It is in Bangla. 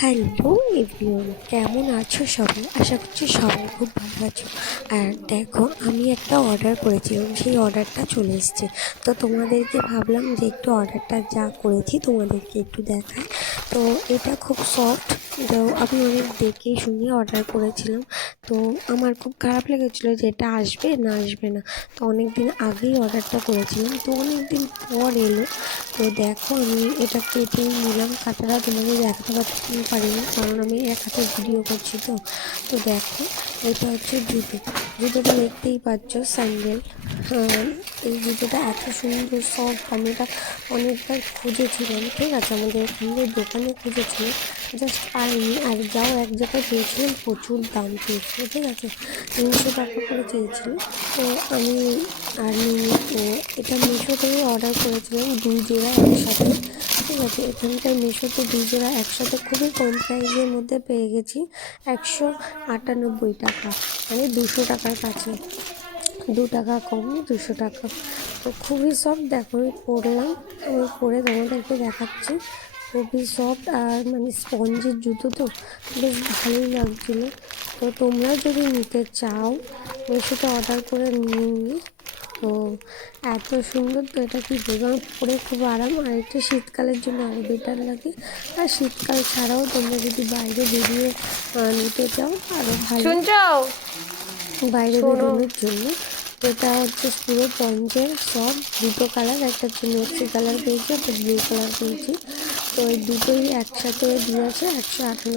হ্যালো এভরিওয়ান, কেমন আছো সবাই? আশা করছি সবাই খুব ভালো আছো। আর দেখো, আমি একটা অর্ডার করেছিলাম, সেই অর্ডারটা চলে এসেছে। তো তোমাদেরকে ভাবলাম যে একটু অর্ডারটা যা করেছি তোমাদেরকে একটু দেখাই। তো এটা খুব সফট। তো আমি অনেক দেখে শুনে অর্ডার করেছিলাম। তো আমার খুব খারাপ লেগেছিলো যে এটা আসবে না আসবে না। তো অনেক দিন আগেই অর্ডারটা করেছিলাম, তো অনেক দিন পর এলো। তো দেখো, আমি এটা কেটেই নিলাম। কাটাটা তোমাদের দেখাতে পারিনি, কারণ আমি এক হাতে ভিডিও করছি। তো দেখো, এটা হচ্ছে জুতোটা দেখতেই পাচ্ছ, স্যান্ডেল। এই জুতোটা এত সুন্দর সফট, আমি এটা অনেকবার খুঁজেছিলাম। ঠিক আছে, আমাদের এখানে দোকানে খুঁজেছিলাম, জাস্ট পাইনি। আর যাও এক জায়গায় পেয়েছিলাম, প্রচুর দাম পেয়েছিল। ঠিক আছে, 300 টাকা করে চেয়েছিল। তো আমি আর নিইনি। তো এটা মিশো থেকে অর্ডার করেছিলাম 2 জোড়া একসাথে। ঠিক আছে, এখানকার মিশোতে 2 জোড়া একসাথে খুবই কম প্রাইসের মধ্যে পেয়ে গেছি। 198 টাকা, মানে 200 টাকার কাছে। 2 টাকা কম, 200 টাকা। তো খুবই সফট। দেখো, আমি পরলাম, আমি পরে তোমাদেরকে দেখাচ্ছি। খুবই সফট আর মানে স্পঞ্জের জুতো, তো বেশ ভালোই লাগছিলো। তো তোমরা যদি নিতে চাও, মিশোতে অর্ডার করে নিয়ে। তো এত সুন্দর, তো এটা কি বলবো, আমার পরে খুব আরাম। আর এটা শীতকালের জন্য আরও বেটার লাগে। আর শীতকাল ছাড়াও তোমরা যদি বাইরে বেরিয়ে নিতে চাও, আরও ভালো বাইরে বেরোনোর জন্য। এটা হচ্ছে পুরো পঞ্চের সব, দুটো কালার, একটা হচ্ছে মেক্সি কালার পেয়েছি, একটা ব্লু কালার পেয়েছি। তো এই দুটোই একসাথে দিয়েছে 198।